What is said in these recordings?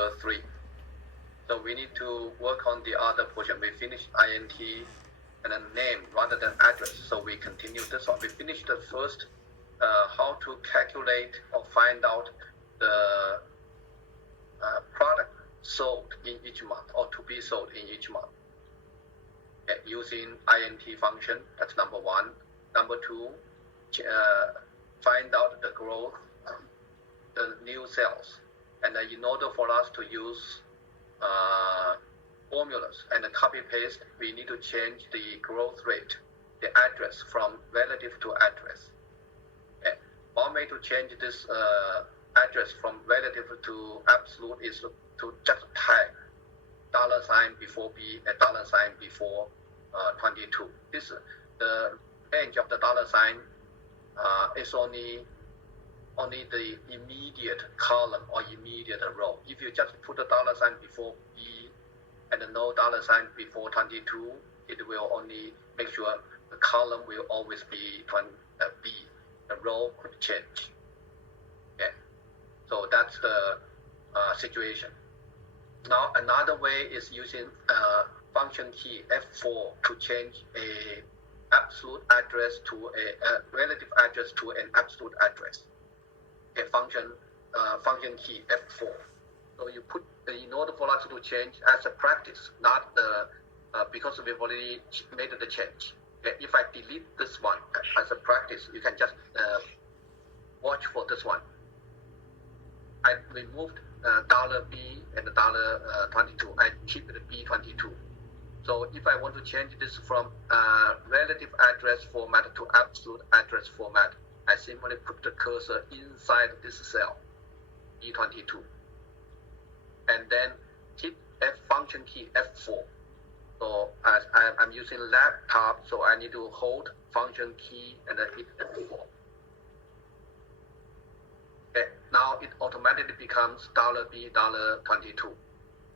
number 3. So we need to work on the other portion. We finished int and then name rather than address. So we continue this one. We finished the first how to calculate or find out the product sold in each month or to be sold in each month. Okay, using int function, that's number 1. Number 2, find out the growth, the new sales. And in order for us to use formulas and copy paste, we need to change the growth rate, the address from relative to address. Okay. One way to change this address from relative to absolute is to just type $sign before B and $sign before 22. This the range of the $sign is only the immediate column or immediate row. If you just put a $sign before B and no $sign before 22, it will only make sure the column will always be B. The row could change. Okay, so that's the situation. Now another way is using function key F4 to change a absolute address to a relative address to an absolute address. A function key F4. So you put in order for us to change as a practice, not the because we've already made the change. Okay, if I delete this one as a practice, you can just watch for this one. I removed $B and $22. I keep the B22. So if I want to change this from relative address format to absolute address format, I simply put the cursor inside this cell, B22, and then hit function key F4. So as I'm using laptop, so I need to hold function key and then hit F4. Okay, now it automatically becomes $B, $22.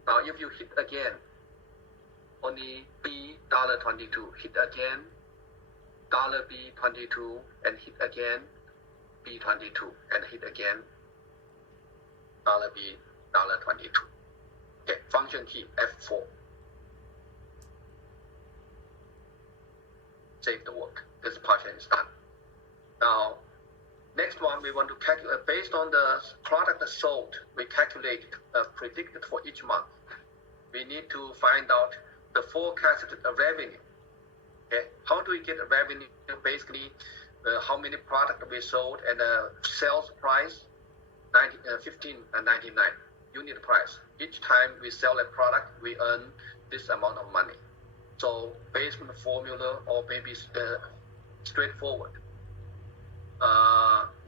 Now if you hit again, only B, $22, hit again, $B22, and hit again, B22, and hit again, $B, $22. Okay, function key F4. Save the work. This portion is done. Now, next one, we want to calculate, based on the product sold, we calculate predicted for each month. We need to find out the forecasted revenue. Okay, how do we get a revenue? Basically, how many products we sold and sales price, $15.99 unit price. Each time we sell a product, we earn this amount of money. So based on the formula, or maybe straightforward,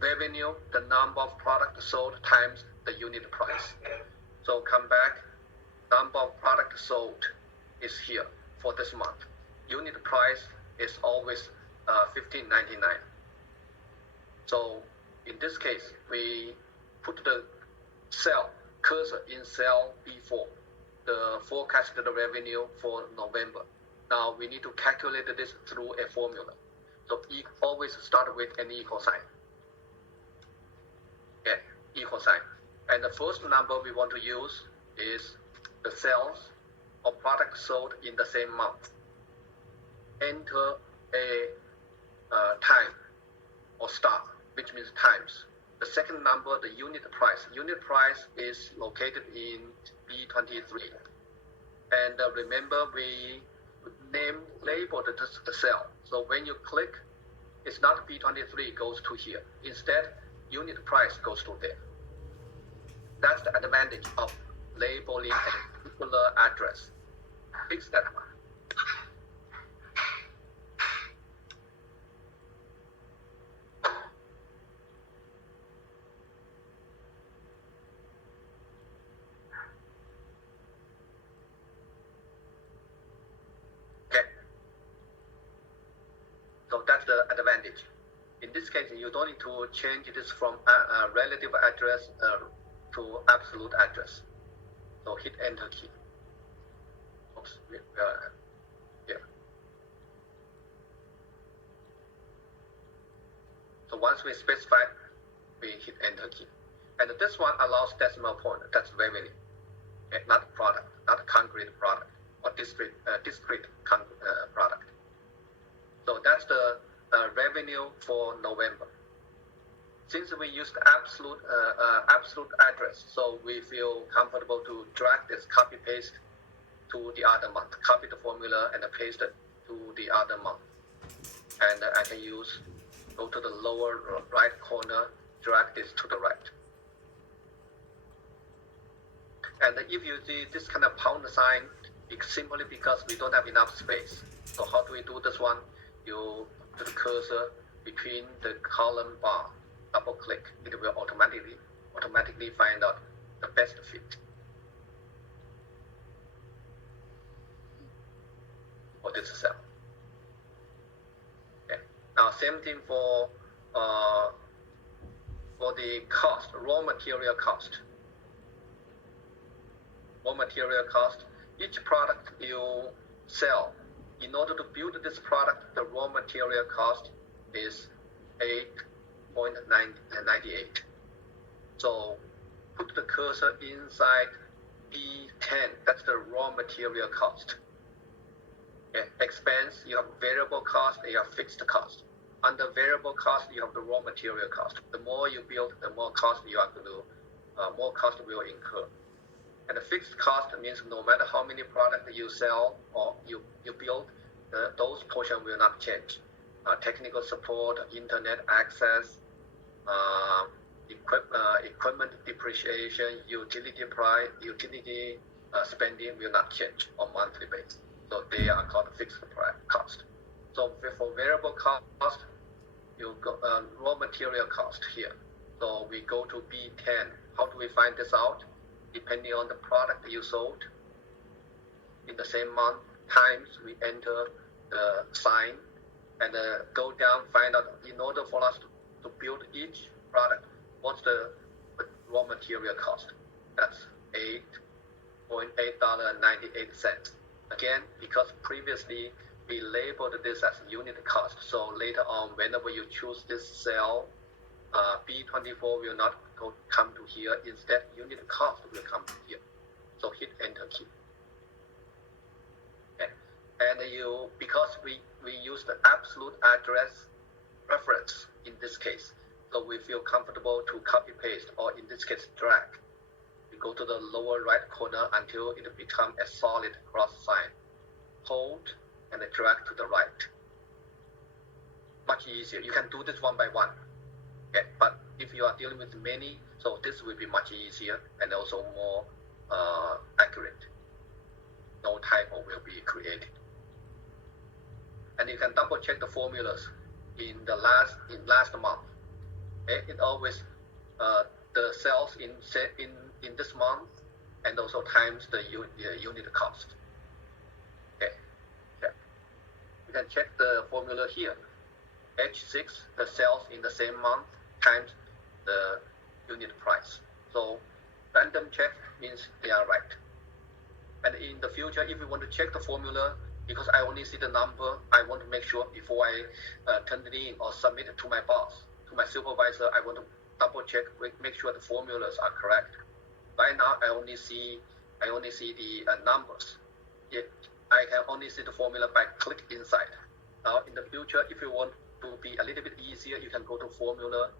revenue, the number of products sold times the unit price. So come back, number of products sold is here for this month. Unit price is always $15.99. So in this case, we put the cell cursor in cell B4, the forecasted revenue for November. Now we need to calculate this through a formula. So always start with an equal sign. Okay, equal sign. And the first number we want to use is the sales or products sold in the same month. Enter a time or star, which means times. The second number, the unit price. Unit price is located in B23. And remember, we labeled the cell. So when you click, it's not B23 goes to here. Instead, unit price goes to there. That's the advantage of labeling a particular address. Fix that one. So that's the advantage. In this case, you don't need to change this from relative address to absolute address. So hit enter key. Oops, yeah. So once we specify, we hit enter key. And this one allows decimal point, that's revenue. integrated product or discrete product. So that's the revenue for November. Since we used absolute address, so we feel comfortable to drag this copy paste to the other month, copy the formula and paste it to the other month. And I can go to the lower right corner, drag this to the right. And if you see this kind of pound sign, it's simply because we don't have enough space. So how do we do this one? You put the cursor between the column bar, double click, it will automatically find out the best fit for this cell. Okay. Now same thing for the cost, raw material cost. Raw material cost, each product you sell, in order to build this product, the raw material cost is 8.98. So put the cursor inside B10, that's the raw material cost. Okay. Expense, you have variable cost and you have fixed cost. Under variable cost, you have the raw material cost. The more you build, the more cost you are going to, more cost will incur. And the fixed cost means no matter how many products you sell or you build, those portions will not change. Technical support, internet access, equipment depreciation, utility price, utility spending will not change on monthly basis. So they are called fixed price cost. So for variable cost, you go raw material cost here. So we go to B10. How do we find this out? Depending on the product you sold in the same month, times we enter the sign and go down, find out in order for us to build each product, what's the raw material cost? That's $8.98. Again, because previously we labeled this as unit cost. So later on, whenever you choose this cell, B24 will not come to here. Instead, unit cost will come to here. So hit enter key. Okay. And because we use the absolute address reference in this case, so we feel comfortable to copy paste, or in this case drag. We go to the lower right corner until it becomes a solid cross sign. Hold and drag to the right. Much easier. You can do this one by one. Okay. But if you are dealing with many, so this will be much easier and also more accurate. No typo will be created. And you can double check the formulas in last month. Okay? It always the sales in this month and also times the unit cost. Okay. Check. You can check the formula here. H6, the sales in the same month times the unit price. So random check means they are right. And in the future, if you want to check the formula, because I only see the number, I want to make sure before I turn it in or submit it to my boss, to my supervisor, I want to double check, make sure the formulas are correct. Right now, I only see the numbers. I can only see the formula by click inside. Now, in the future, if you want to be a little bit easier, you can go to formula,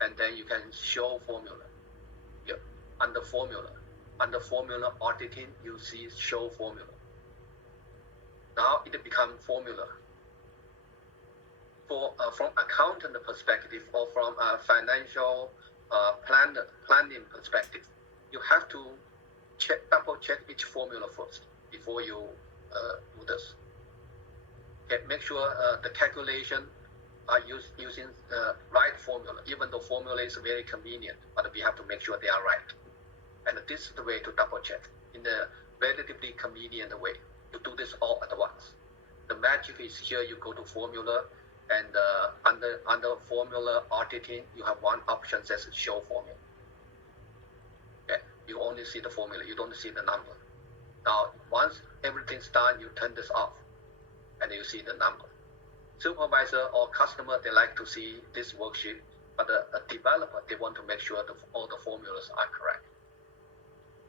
and then you can show formula. Here, under formula auditing, you see show formula. Now it becomes formula. From accountant perspective or from a financial planning perspective, you have to double check each formula first before you do this. Okay, make sure the calculation are using the right formula. Even though formula is very convenient, but we have to make sure they are right. And this is the way to double check in a relatively convenient way. You do this all at once. The magic is here. You go to formula, and under formula auditing, you have one option that says show formula. Okay, you only see the formula. You don't see the number. Now, once everything's done, you turn this off, and you see the number. Supervisor or customer, they like to see this worksheet, but a developer, they want to make sure all the formulas are correct.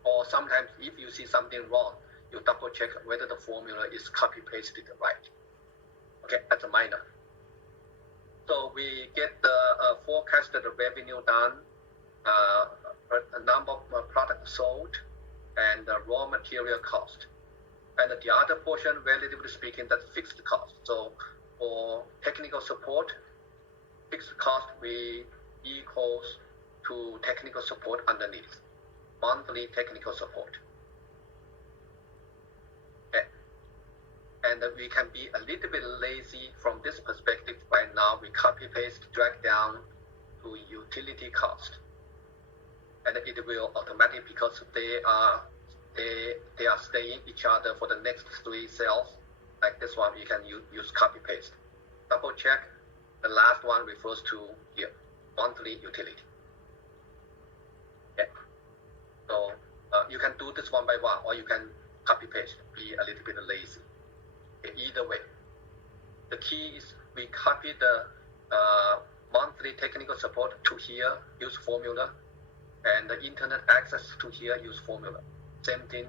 Or sometimes if you see something wrong, you double check whether the formula is copy pasted right. Okay, that's a minor. So we get the forecasted revenue done, a number of products sold, and the raw material cost. And the other portion, relatively speaking, that's fixed cost. So for technical support, fixed cost we equals to technical support underneath, monthly technical support. Okay. And we can be a little bit lazy from this perspective. Right now, we copy paste, drag down to utility cost, and it will automatically, because they are staying each other for the next 3 cells. Like this one, you can use copy paste. Double check. The last one refers to here, monthly utility. Okay. So you can do this one by one, or you can copy paste. Be a little bit lazy. Okay. Either way, the key is we copy the monthly technical support to here, use formula, and the internet access to here, use formula. Same thing,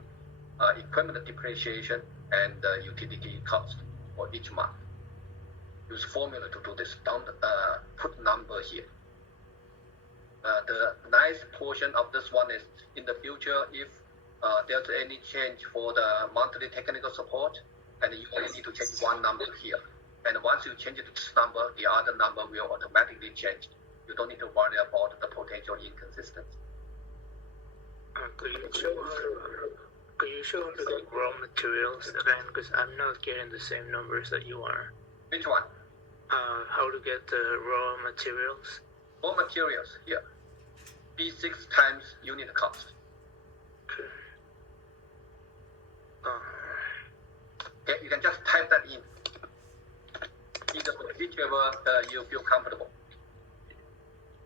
equipment depreciation and utility cost for each month. Use formula to do this. Don't put number here. The nice portion of this one is in the future, if there's any change for the monthly technical support, and you only need to change one number here. And once you change this number, the other number will automatically change. You don't need to worry about the potential inconsistency. Could you show how to get raw materials again? Because I'm not getting the same numbers that you are. Which one? How to get the raw materials? Raw materials here. B6 times unit cost. Okay. Okay, you can just type that in. Either whichever you feel comfortable.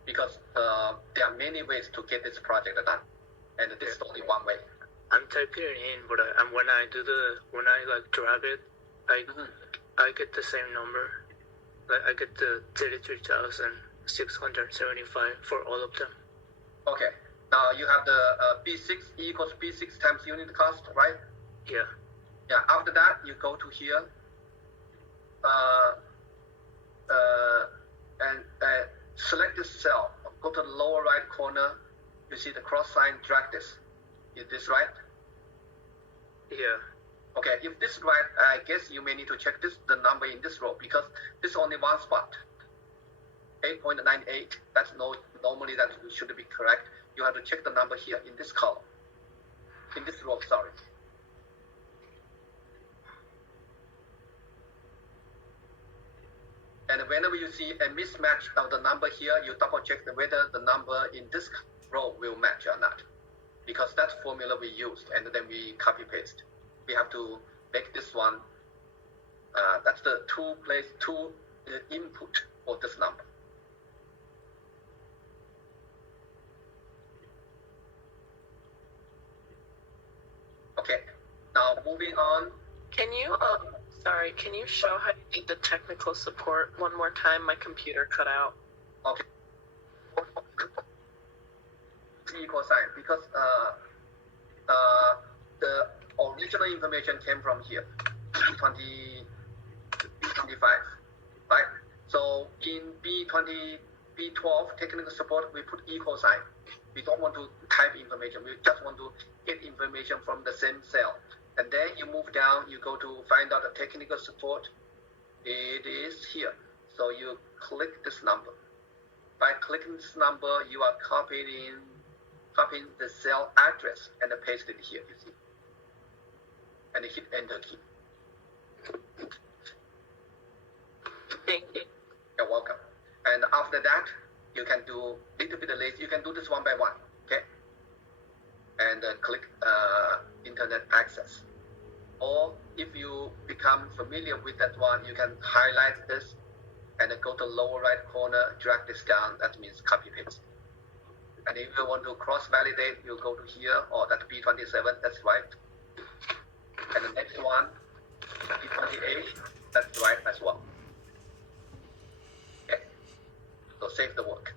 Because there are many ways to get this project done, and this is only one way. I'm typing it in, but when I like drag it, I get the same number. Like I get the 33,675 for all of them. Okay. Now you have the B6 equals B6 times unit cost, right? Yeah. Yeah. After that, you go to here. And select this cell. Go to the lower right corner. You see the cross sign. Drag this. Is this right? Yeah. Okay. If this is right, I guess you may need to check the number in this row, because this is only one spot. 8.98. That's normally that should be correct. You have to check the number here in this column. In this row, sorry. And whenever you see a mismatch of the number here, you double check whether the number in this row will match or not. Because that's formula we used, and then we copy paste. We have to make this one, that's the two input for this number. Okay, now moving on. Can you, can you show how you did the technical support one more time? My computer cut out. Okay. Equal sign, because the original information came from here, B25, right? So in B12 technical support, we put equal sign. We don't want to type information. We just want to get information from the same cell. And then you move down, you go to find out the technical support. It is here. So you click this number. By clicking this number, you are copying the cell address and paste it here, you see. And hit enter key. Thank you. You're welcome. And after that, you can do little bit lazy. You can do this one by one, okay? And click internet access. Or if you become familiar with that one, you can highlight this and then go to lower right corner, drag this down. That means copy paste. And if you want to cross validate, you go to here, or that's B27, that's right. And the next one, B28, that's right as well. Okay. So save the work.